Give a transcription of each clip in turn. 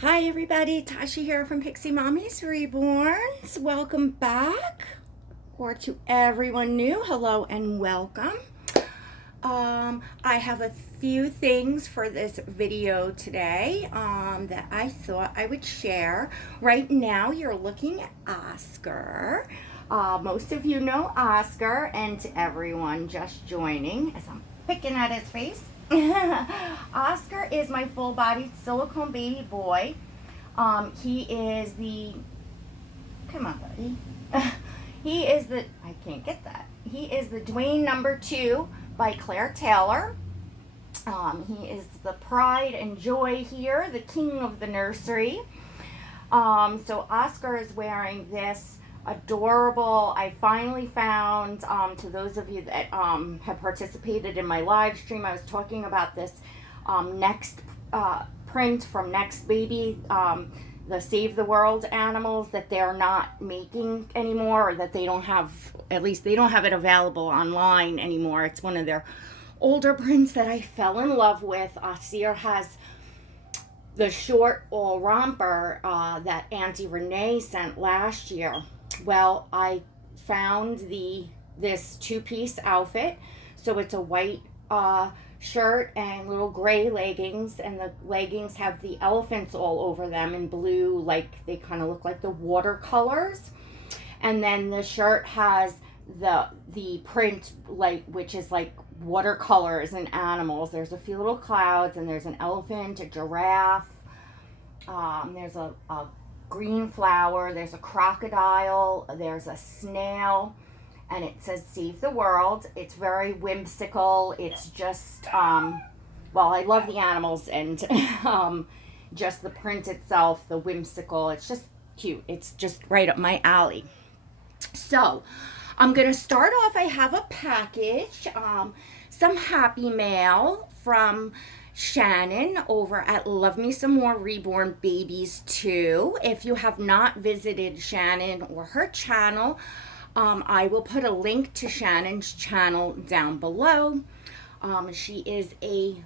Hi everybody, Tasha here from Pixie Mommy's Reborns. Welcome back. Or to everyone new, hello and welcome. I have a few things for this video today that I thought I would share. Right now you're looking at Oscar. Most of you know Oscar, and to everyone just joining as I'm picking at his face. Oscar is my full-bodied silicone baby boy. He is the, come on buddy, he is the, I can't get that, he is the Dwayne #2 by Claire Taylor. He is the pride and joy here, the king of the nursery. So Oscar is wearing this adorable, I finally found, to those of you that have participated in my live stream, I was talking about this next print from Next Baby, the Save the World animals that they're not making anymore, or that they don't have, at least they don't have it available online anymore. It's one of their older prints that I fell in love with. Oscar has the short all romper that Auntie Renee sent last year. Well, I found this two-piece outfit. So it's a white shirt and little gray leggings, and the leggings have the elephants all over them in blue, like they kind of look like the watercolors. And then the shirt has the print, like, which is like watercolors and animals. There's a few little clouds, and there's an elephant, a giraffe, there's a green flower, there's a crocodile, there's a snail, and it says Save the World. It's very whimsical. It's just, well, I love the animals, and just the print itself, the whimsical, it's just cute. It's just right up my alley. So I'm going to start off. I have a package, some happy mail from Shannon over at Love Me Some More Reborn Babies 2. If you have not visited Shannon or her channel, I will put a link to Shannon's channel down below. She is a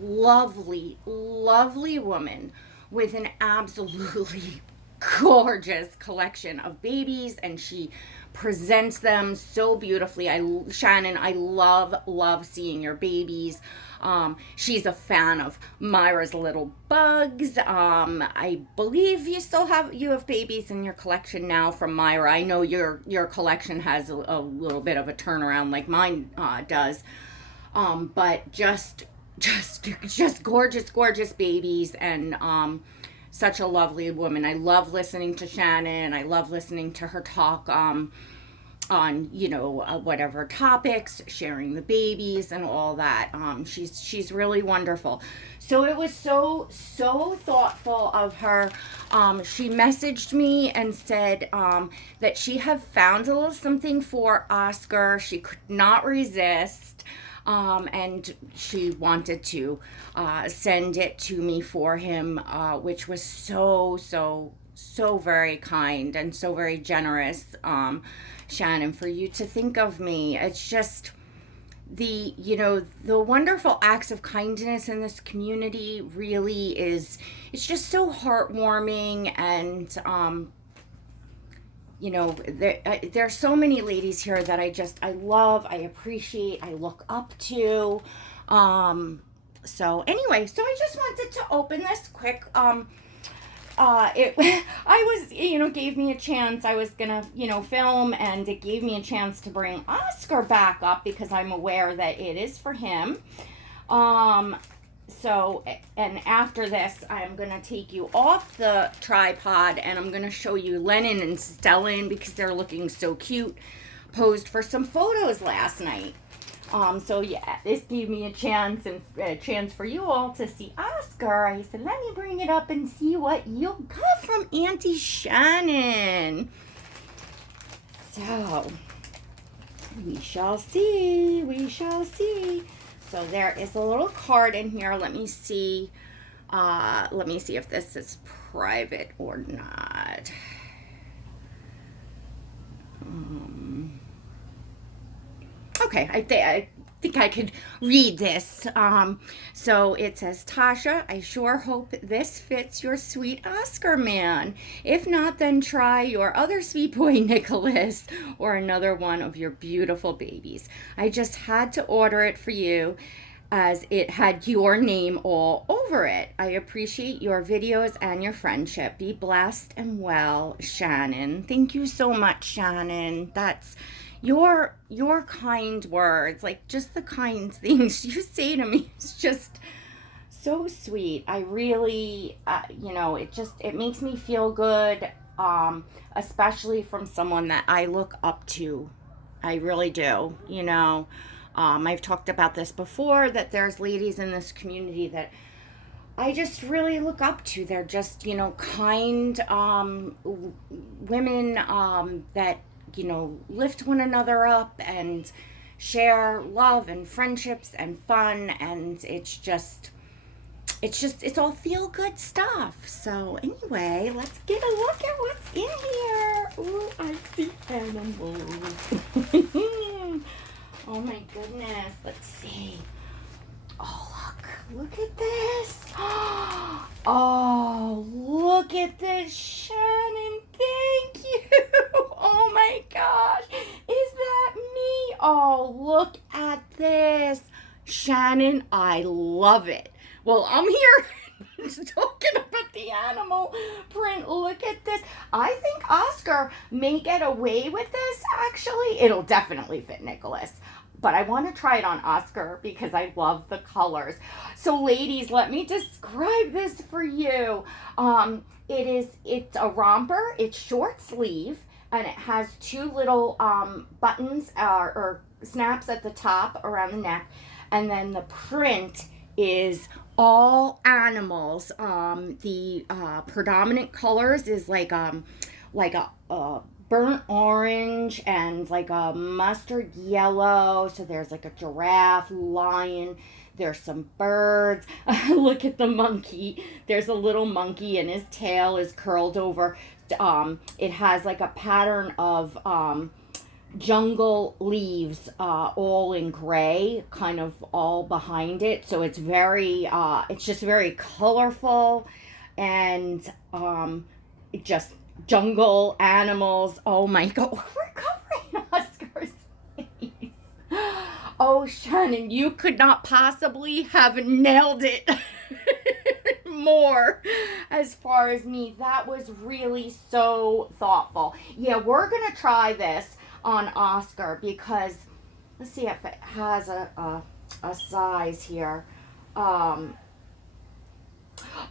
lovely, lovely woman with an absolutely gorgeous collection of babies, and she presents them so beautifully. Shannon, I love seeing your babies. She's a fan of Myra's Little Bugs. I believe you have babies in your collection now from Myra. I know your collection has a little bit of a turnaround like mine does. But just gorgeous babies, and such a lovely woman. I love listening to Shannon. I love listening to her talk on whatever topics, sharing the babies and all that. She's really wonderful. So it was so thoughtful of her. She messaged me and said that she had found a little something for Oscar. She could not resist. And she wanted to send it to me for him, which was so very kind and so very generous, Shannon, for you to think of me. It's just the wonderful acts of kindness in this community really it's just so heartwarming. And there are so many ladies here that I love, I appreciate, I look up to. So anyway, so I just wanted to open this quick. Gave me a chance. I was gonna, film, and it gave me a chance to bring Oscar back up because I'm aware that it is for him. So, and after this, I'm going to take you off the tripod, and I'm going to show you Lennon and Stellan, because they're looking so cute, posed for some photos last night. So yeah, this gave me a chance for you all to see Oscar. I said, let me bring it up and see what you got from Auntie Shannon. So, we shall see. So there is a little card in here. Let me see if this is private or not. Okay, think I could read this. So it says, Tasha, I sure hope this fits your sweet Oscar man. If not, then try your other sweet boy Nicholas or another one of your beautiful babies. I just had to order it for you as it had your name all over it. I appreciate your videos and your friendship. Be blessed and well, Shannon. Thank you so much, Shannon. That's your kind words, like just the kind things you say to me. It's just so sweet. I really, it makes me feel good, especially from someone that I look up to. I really do, I've talked about this before, that there's ladies in this community that I just really look up to. They're just, kind women that, lift one another up and share love and friendships and fun. And it's all feel good stuff. So anyway, let's get a look at what's in here. Ooh, I see animals. Oh my goodness. Let's see. Oh, look at this. Oh, look at this, Shannon. Thank you. Oh my gosh. Is that me? Oh, look at this. Shannon, I love it. Well, I'm here talking about the animal print. Look at this. I think Oscar may get away with this, actually. It'll definitely fit Nicholas. But I want to try it on Oscar because I love the colors. So ladies, let me describe this for you. It's a romper. It's short sleeve, and it has two little buttons or snaps at the top around the neck. And then the print is all animals. The predominant colors is like a burnt orange and like a mustard yellow. So there's like a giraffe, lion, there's some birds. Look at the monkey. There's a little monkey and his tail is curled over. It has like a pattern of jungle leaves, all in gray, kind of all behind it. So it's it's just very colorful, and it just jungle animals. Oh my God, we're covering Oscar's face. Oh, Shannon, you could not possibly have nailed it more as far as me. That was really so thoughtful. Yeah, we're gonna try this on Oscar because let's see if it has a size here.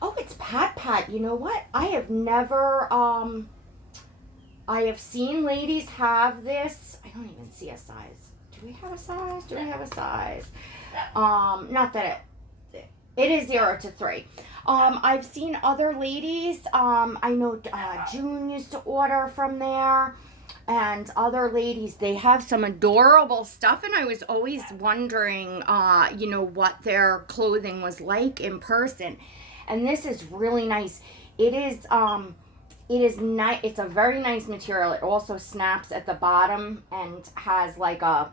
Oh, it's Pat. You know what? I have never, I have seen ladies have this. I don't even see a size. Do we have a size? Not that it is 0 to 3. I've seen other ladies. I know June used to order from there. And other ladies, they have some adorable stuff. And I was always wondering, what their clothing was like in person. And this is really nice. It is nice. It's a very nice material. It also snaps at the bottom and has like a,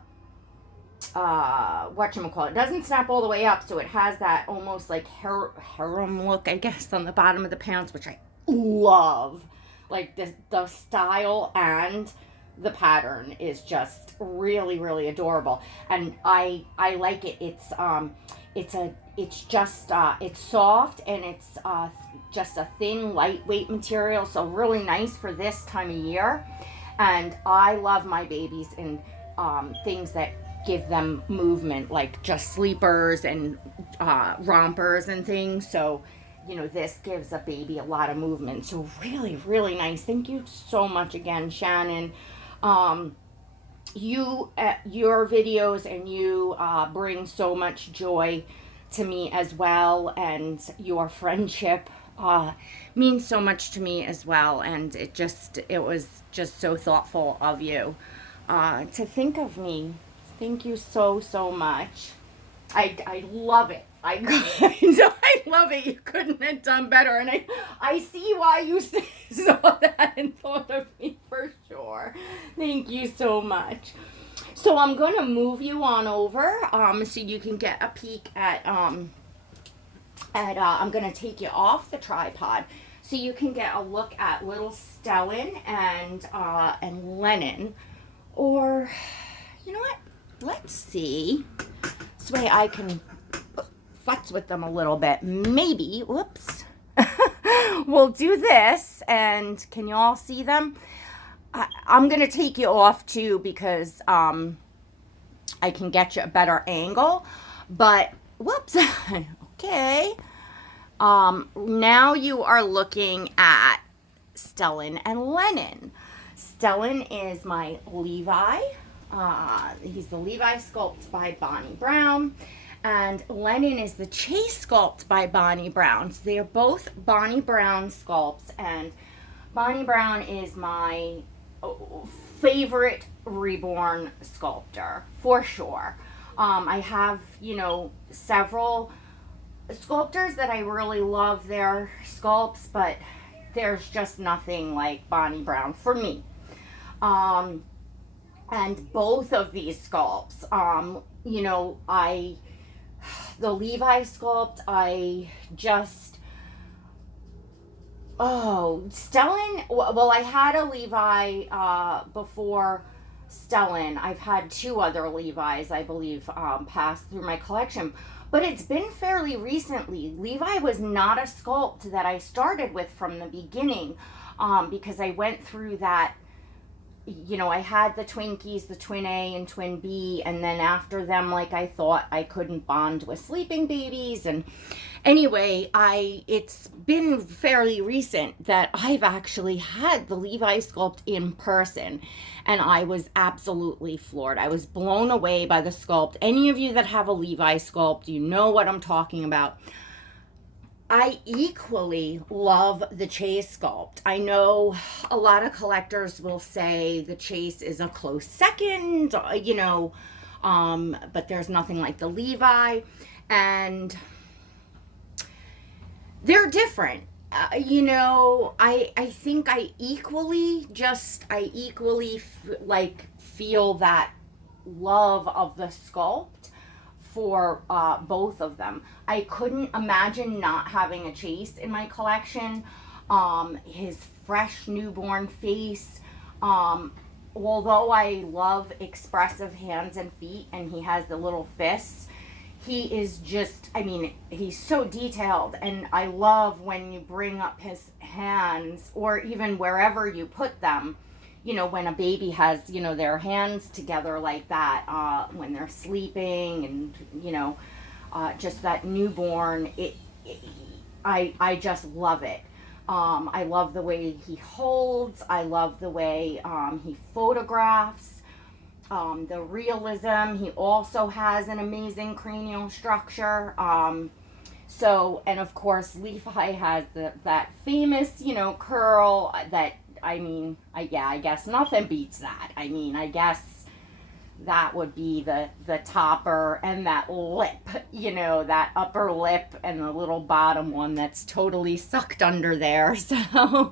whatchamacallit. It doesn't snap all the way up. So it has that almost like harem look, I guess, on the bottom of the pants, which I love. Like the style and the pattern is just really, really adorable. And I like it. It's soft, and it's just a thin, lightweight material. So really nice for this time of year. And I love my babies in things that give them movement, like just sleepers and rompers and things. So this gives a baby a lot of movement. So really, really nice. Thank you so much again, Shannon. Your videos and you bring so much joy to me as well. And your friendship means so much to me as well. And it was just so thoughtful of you to think of me. Thank you so, so much. I love it. I love it. You couldn't have done better. And I see why you saw that and thought of me for sure. Thank you so much. So I'm going to move you on over so you can get a peek at I'm going to take you off the tripod so you can get a look at little Stellan and Lennon. Or, you know what? Let's see. This way I can futz with them a little bit. Maybe, whoops. We'll do this, and can you all see them? I'm going to take you off too because I can get you a better angle. But, whoops. Okay. Now you are looking at Stellan and Lennon. Stellan is my Levi. He's the Levi sculpt by Bonnie Brown. And Lennon is the Chase sculpt by Bonnie Brown. So they are both Bonnie Brown sculpts. And Bonnie Brown is my favorite reborn sculptor, for sure. I have, several sculptors that I really love their sculpts, but there's just nothing like Bonnie Brown for me. And both of these sculpts, the Levi sculpt, Stellan, well, I had a Levi before Stellan. I've had two other Levi's, I believe, pass through my collection. But it's been fairly recently. Levi was not a sculpt that I started with from the beginning because I went through that, I had the Twinkies, the Twin A and Twin B, and then after them, I thought I couldn't bond with sleeping babies. And anyway, it's been fairly recent that I've actually had the Levi sculpt in person, and I was absolutely floored. I was blown away by the sculpt. Any of you that have a Levi sculpt, you know what I'm talking about. I equally love the Chase sculpt. I know a lot of collectors will say the Chase is a close second, but there's nothing like the Levi, and they're different. I think I equally feel that love of the sculpt for both of them. I couldn't imagine not having a Chase in my collection. His fresh newborn face, although I love expressive hands and feet, and he has the little fists, he is just, he's so detailed, and I love when you bring up his hands, or even wherever you put them, when a baby has, their hands together like that, when they're sleeping, and, just that newborn, I just love it. I love the way he holds. I love the way he photographs. The realism. He also has an amazing cranial structure. And of course, Levi has that famous, curl that, I guess nothing beats that. I guess that would be the topper, and that lip, that upper lip and the little bottom one that's totally sucked under there. So,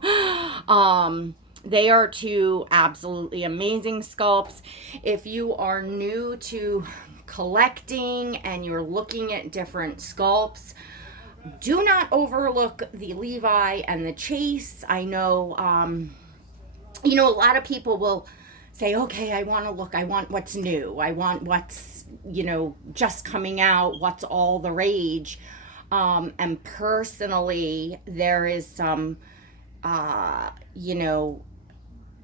they are two absolutely amazing sculpts. If you are new to collecting and you're looking at different sculpts, do not overlook the Levi and the Chase. I know, a lot of people will say, okay, I want what's new. I want what's, just coming out, what's all the rage. And personally, there is some,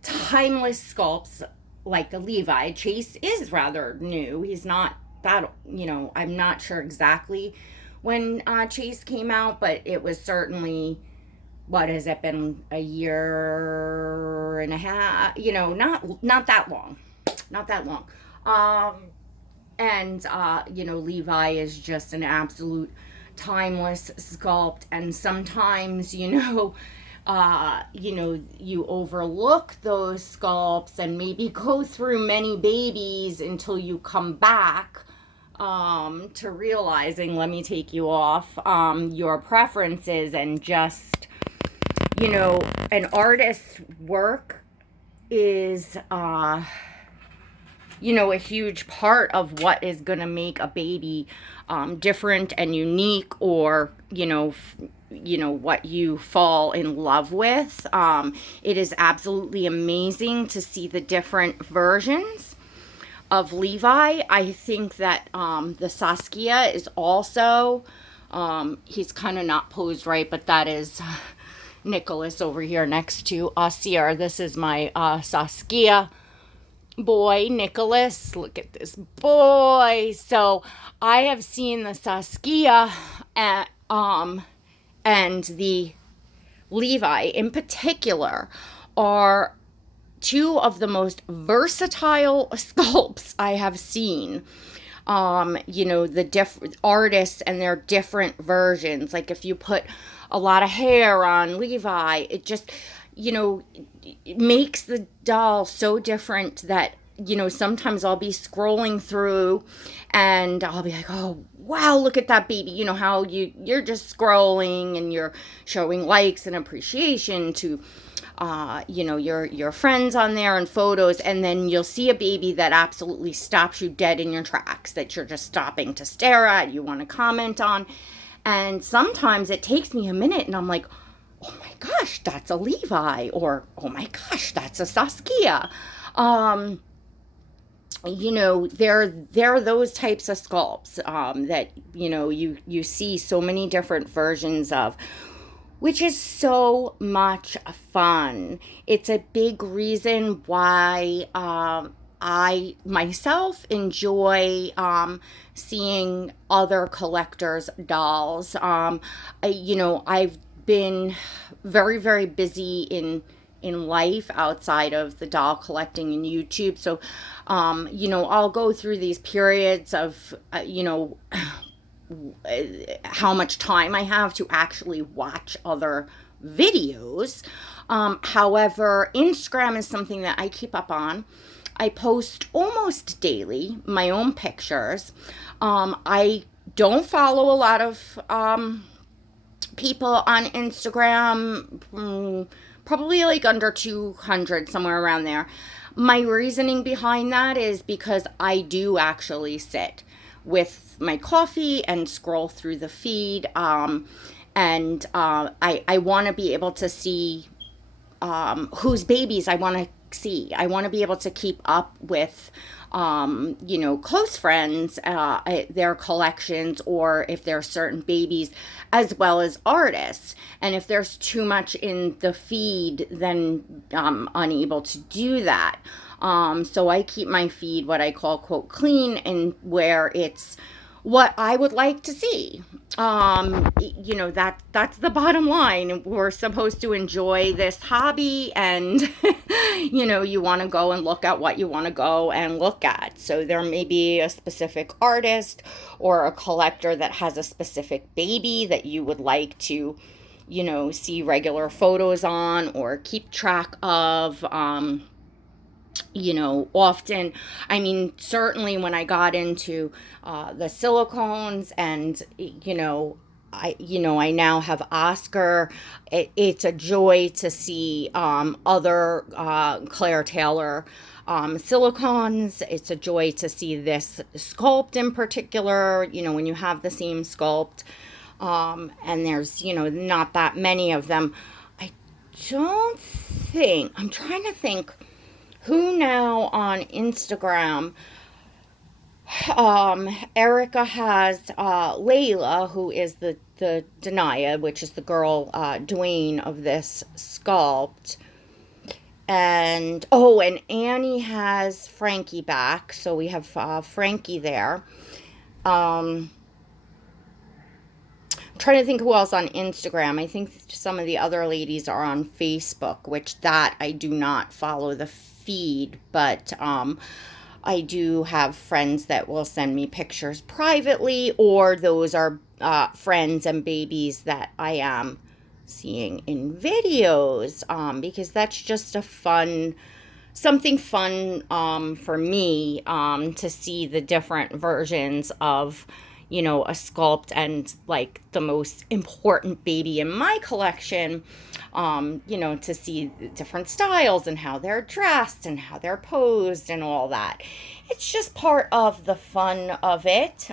timeless sculpts like the Levi. Chase is rather new. He's not that, I'm not sure exactly when Chase came out, but it was certainly, what has it been, a year and a half, not that long. Levi is just an absolute timeless sculpt, and sometimes, you overlook those sculpts and maybe go through many babies until you come back to realizing, let me take you off, your preferences, and just, an artist's work is a huge part of what is going to make a baby different and unique, or, what you fall in love with. It is absolutely amazing to see the different versions of Levi. I think that the Saskia is also, he's kind of not posed right, but that is Nicholas over here next to us here. This is my Saskia boy, Nicholas. Look at this boy. So I have seen the Saskia and the Levi in particular are two of the most versatile sculpts I have seen. The different artists and their different versions. Like if you put a lot of hair on Levi, it just, it makes the doll so different that, sometimes I'll be scrolling through and I'll be like, oh, wow, look at that baby. You know how you're just scrolling and you're showing likes and appreciation to your friends on there and photos, and then you'll see a baby that absolutely stops you dead in your tracks, that you're just stopping to stare at, you want to comment on. And sometimes it takes me a minute and I'm like, oh my gosh, that's a Levi, or oh my gosh, that's a Saskia. There are those types of sculpts that, you see so many different versions of, which is so much fun. It's a big reason why I myself enjoy seeing other collectors' dolls. I've been very, very busy in life outside of the doll collecting and YouTube. So, I'll go through these periods of, how much time I have to actually watch other videos. However, Instagram is something that I keep up on. I post almost daily my own pictures. I don't follow a lot of people on Instagram, probably like under 200, somewhere around there. My reasoning behind that is because I do actually sit with my coffee and scroll through the feed, and I want to be able to see whose babies I want to see. I want to be able to keep up with close friends, their collections, or if there are certain babies, as well as artists. And if there's too much in the feed, then I'm unable to do that. So I keep my feed what I call, quote, clean, and where it's what I would like to see. That's the bottom line. We're supposed to enjoy this hobby, and you want to go and look at what you want to go and look at. So there may be a specific artist or a collector that has a specific baby that you would like to see regular photos on or keep track of. Often, certainly when I got into the silicones, and I now have Oscar. It's a joy to see other Claire Taylor silicones. It's a joy to see this sculpt in particular, when you have the same sculpt, and there's not that many of them. I'm trying to think who now on Instagram. Erica has Layla, who is the Denia, which is the girl Dwayne of this sculpt. And Annie has Frankie back, so we have Frankie there. I'm trying to think who else on Instagram. I think some of the other ladies are on Facebook, which that I do not follow the feed, but I do have friends that will send me pictures privately, or those are friends and babies that I am seeing in videos, because that's just something fun for me, to see the different versions of a sculpt and like the most important baby in my collection, to see different styles and how they're dressed and how they're posed and all that. It's just part of the fun of it.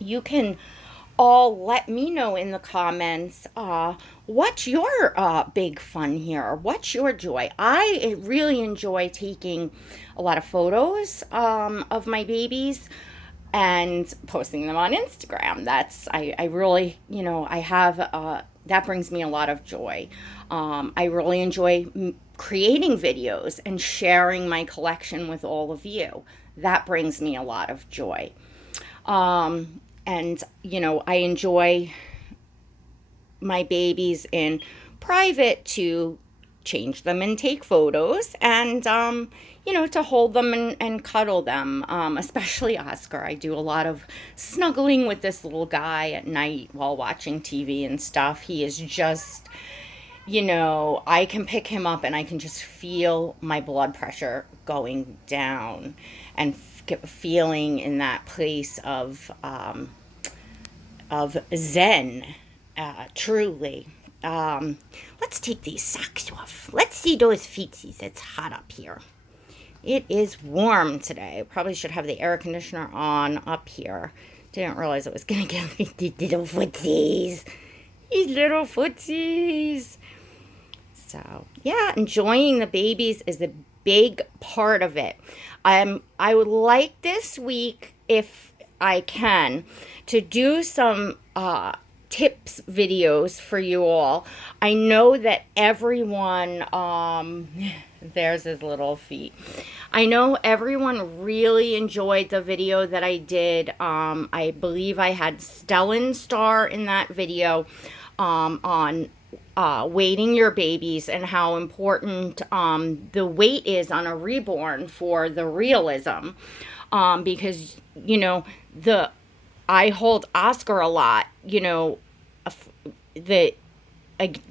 You can all let me know in the comments, what's your big fun here? What's your joy? I really enjoy taking a lot of photos of my babies and posting them on Instagram. I really, I have, that brings me a lot of joy. I really enjoy creating videos and sharing my collection with all of you. That brings me a lot of joy. And, I enjoy my babies in private to change them and take photos and, to hold them and cuddle them, especially Oscar. I do a lot of snuggling with this little guy at night while watching TV and stuff. He is just, I can pick him up and I can just feel my blood pressure going down and feeling in that place of zen, truly. Let's take these socks off. Let's see those feetsies. It's hot up here. It is warm today. Probably should have the air conditioner on up here. Didn't realize it was going to get me these little footsies. These little footsies. So, yeah, enjoying the babies is a big part of it. I would like this week, if I can, to do some tips videos for you all. I know that everyone, there's his little feet. I know everyone really enjoyed the video that I did. I believe I had Stellan star in that video on weighting your babies and how important the weight is on a reborn for the realism. Because, I hold Oscar a lot, the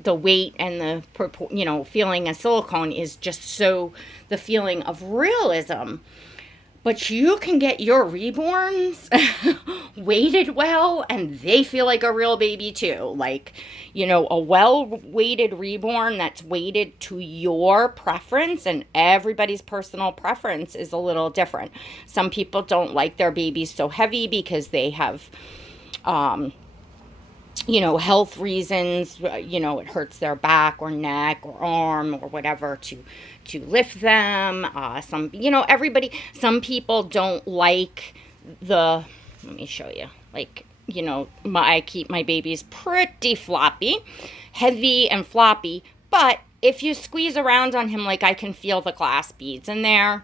weight and the, feeling a silicone is just so the feeling of realism. But you can get your reborns weighted well, and they feel like a real baby too. Like, a well-weighted reborn that's weighted to your preference, and everybody's personal preference is a little different. Some people don't like their babies so heavy because they have, health reasons, it hurts their back or neck or arm or whatever to lift them. Some people don't like let me show you, I keep my babies pretty floppy, heavy and floppy, but if you squeeze around on him, I can feel the clasp beads in there,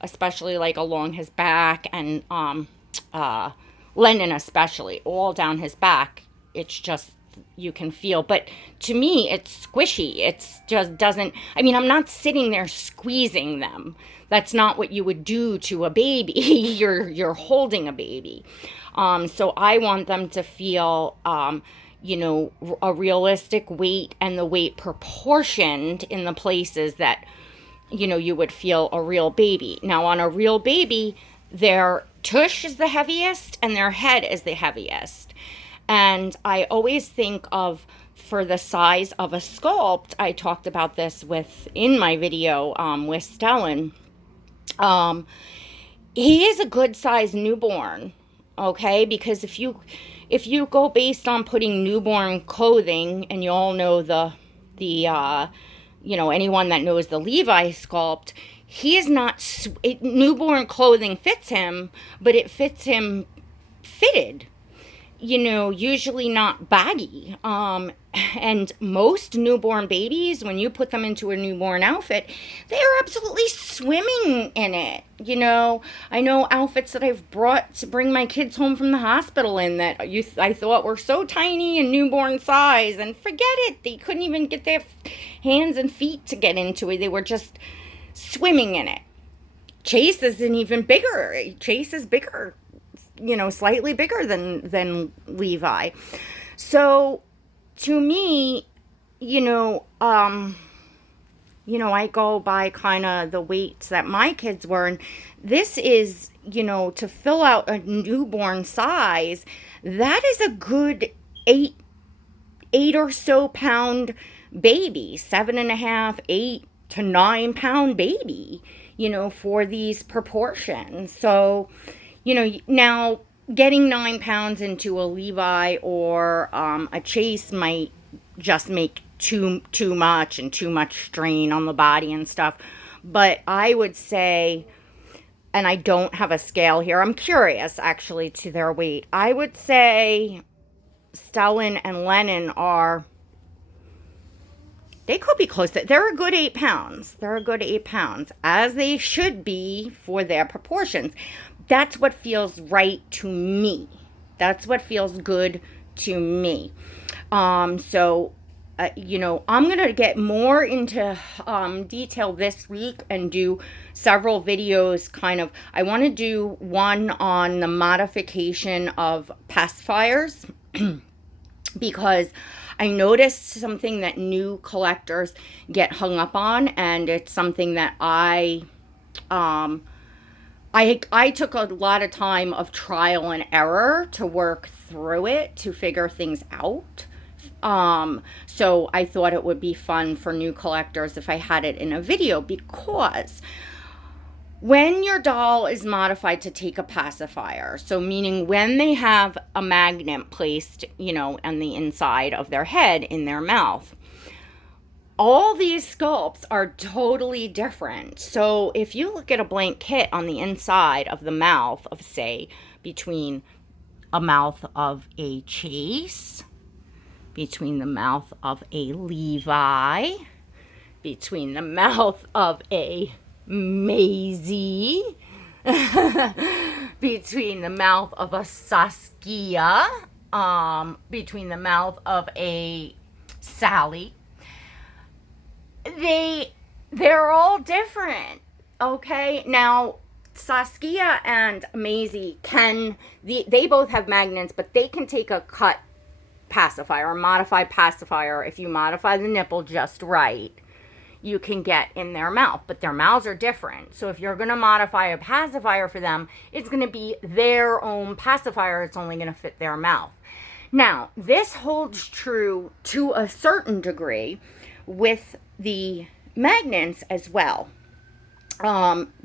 especially along his back and, Lennon especially, all down his back. It's just, you can feel, but to me, it's squishy. It's just doesn't, I'm not sitting there squeezing them. That's not what you would do to a baby. You're holding a baby. So I want them to feel, a realistic weight and the weight proportioned in the places that, you would feel a real baby. Now on a real baby, their tush is the heaviest and their head is the heaviest. And I always think of, for the size of a sculpt, I talked about this in my video with Stellan. He is a good size newborn, okay? Because if you go based on putting newborn clothing, and you all know the anyone that knows the Levi sculpt, he is not, newborn clothing fits him, but it fits him fitted. Usually not baggy. And most newborn babies, when you put them into a newborn outfit, they are absolutely swimming in it. I know outfits that I've brought to bring my kids home from the hospital in that I thought were so tiny and newborn size, and forget it. They couldn't even get their hands and feet to get into it. They were just swimming in it. Chase isn't even bigger. Chase is bigger. Slightly bigger than Levi. So to me, I go by kind of the weights that my kids were. And this is, to fill out a newborn size, that is a good eight or so pound baby, 7.5, 8 to 9 pound baby, for these proportions. So, now getting 9 pounds into a Levi or a Chase might just make too much and too much strain on the body and stuff. But I would say, and I don't have a scale here, I'm curious actually to their weight. I would say Stellan and Lennon they could be close to, they're a good 8 pounds. They're a good 8 pounds, as they should be for their proportions. That's what feels right to me. That's what feels good to me. So, I'm going to get more into detail this week and do several videos I want to do one on the modification of pacifiers because I noticed something that new collectors get hung up on, and it's something that I took a lot of time of trial and error to work through it, to figure things out. So I thought it would be fun for new collectors if I had it in a video, because when your doll is modified to take a pacifier, so meaning when they have a magnet placed, on the inside of their head in their mouth, all these sculpts are totally different. So if you look at a blank kit on the inside of the mouth of, say, between a mouth of a Chase, between the mouth of a Levi, between the mouth of a Maisie, between the mouth of a Saskia, between the mouth of a Sally, they're all different. Okay, now Saskia and Maisie they both have magnets, but they can take a cut pacifier or modified pacifier. If you modify the nipple just right, you can get in their mouth, but their mouths are different. So if you're going to modify a pacifier for them, it's going to be their own pacifier. It's only going to fit their mouth. Now, this holds true to a certain degree with the magnets as well.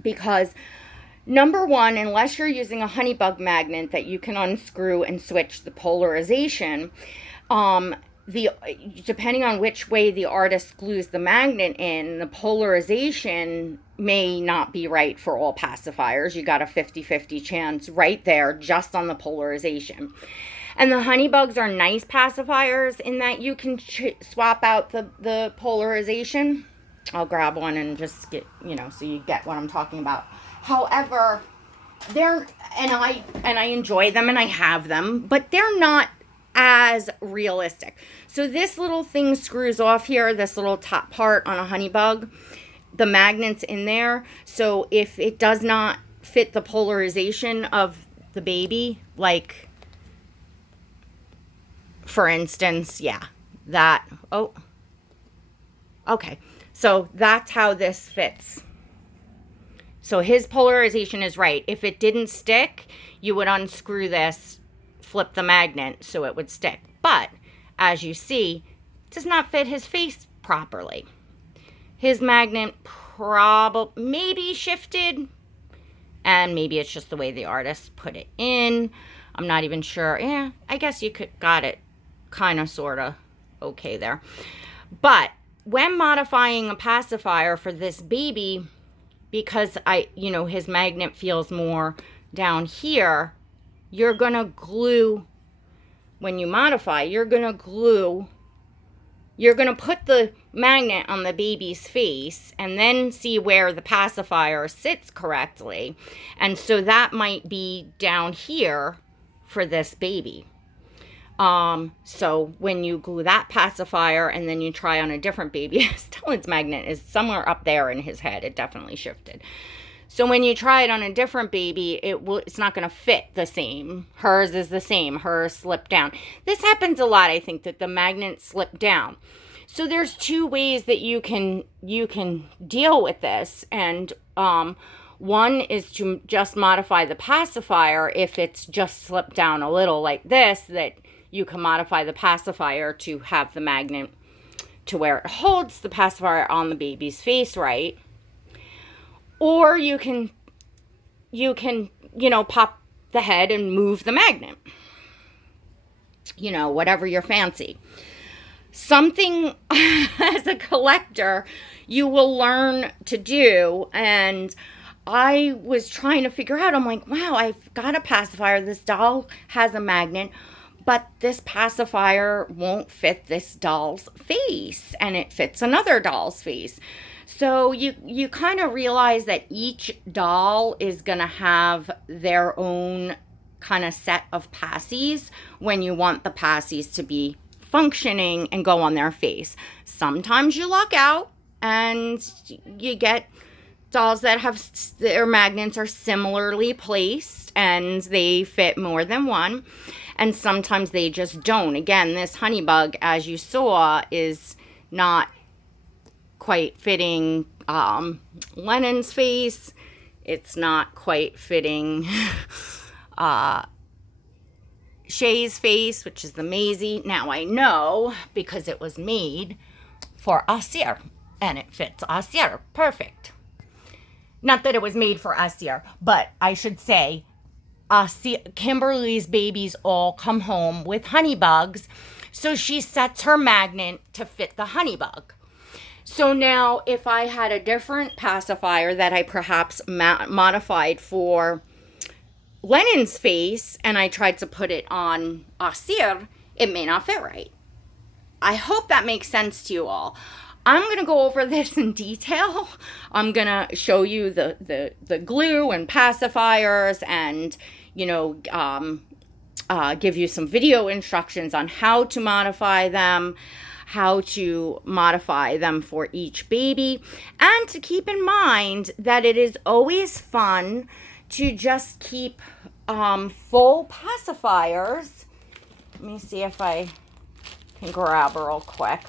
Because number one, unless you're using a honeybug magnet that you can unscrew and switch the polarization, depending on which way the artist glues the magnet in, the polarization may not be right for all pacifiers. You got a 50-50 chance right there just on the polarization. And the honeybugs are nice pacifiers in that you can swap out the polarization. I'll grab one and just get, so you get what I'm talking about. However, I enjoy them and I have them, but they're not as realistic. So this little thing screws off here, this little top part on a honeybug, the magnet's in there. So if it does not fit the polarization of the baby, like, for instance, okay. So that's how this fits. So his polarization is right. If it didn't stick, you would unscrew this, flip the magnet so it would stick. But as you see, it does not fit his face properly. His magnet maybe shifted, and maybe it's just the way the artist put it in. I'm not even sure. Yeah, I guess you got it kind of sort of okay there. But when modifying a pacifier for this baby, because his magnet feels more down here, you're going to glue, when you modify, you're going to put the magnet on the baby's face and then see where the pacifier sits correctly. And so that might be down here for this baby. So when you glue that pacifier and then you try on a different baby, Stellan's magnet is somewhere up there in his head. It definitely shifted. So when you try it on a different baby, it's not going to fit the same. Hers is the same. Hers slipped down. This happens a lot, I think, that the magnets slip down. So there's two ways that you can deal with this, and one is to just modify the pacifier. If it's just slipped down a little like this, that you can modify the pacifier to have the magnet to where it holds the pacifier on the baby's face, right? Or you can pop the head and move the magnet. Whatever your fancy. Something as a collector you will learn to do, and I was trying to figure out, I'm like, wow, I've got a pacifier. This doll has a magnet, but this pacifier won't fit this doll's face, and it fits another doll's face. So you kind of realize that each doll is going to have their own kind of set of passies when you want the passies to be functioning and go on their face. Sometimes you luck out and you get dolls that have their magnets are similarly placed and they fit more than one, and sometimes they just don't. Again, this honeybug, as you saw, is not quite fitting Lennon's face. It's not quite fitting Shay's face, which is the Maisie. Now I know because it was made for Oscar and it fits Oscar perfect. Not that it was made for Oscar, but I should say Kimberly's babies all come home with honeybugs, so she sets her magnet to fit the honeybug. So now if I had a different pacifier that I perhaps modified for Lennon's face and I tried to put it on Oscar, it may not fit right. I hope that makes sense to you all. I'm going to go over this in detail. I'm going to show you the glue and pacifiers and, give you some video instructions on how to modify them, for each baby, and to keep in mind that it is always fun to just keep full pacifiers. Let me see if I can grab her real quick.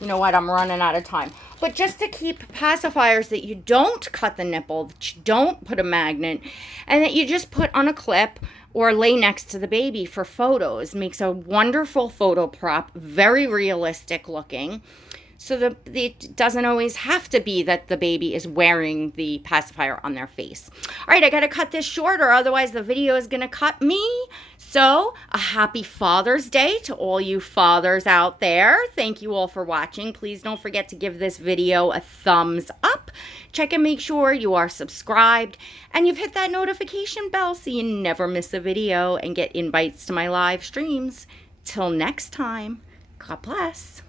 You know what? I'm running out of time. But just to keep pacifiers that you don't cut the nipple, that you don't put a magnet, and that you just put on a clip or lay next to the baby for photos. Makes a wonderful photo prop, very realistic looking. So it doesn't always have to be that the baby is wearing the pacifier on their face. All right, I got to cut this short or otherwise the video is going to cut me. So a happy Father's Day to all you fathers out there. Thank you all for watching. Please don't forget to give this video a thumbs up. Check and make sure you are subscribed and you've hit that notification bell so you never miss a video and get invites to my live streams. Till next time, God bless.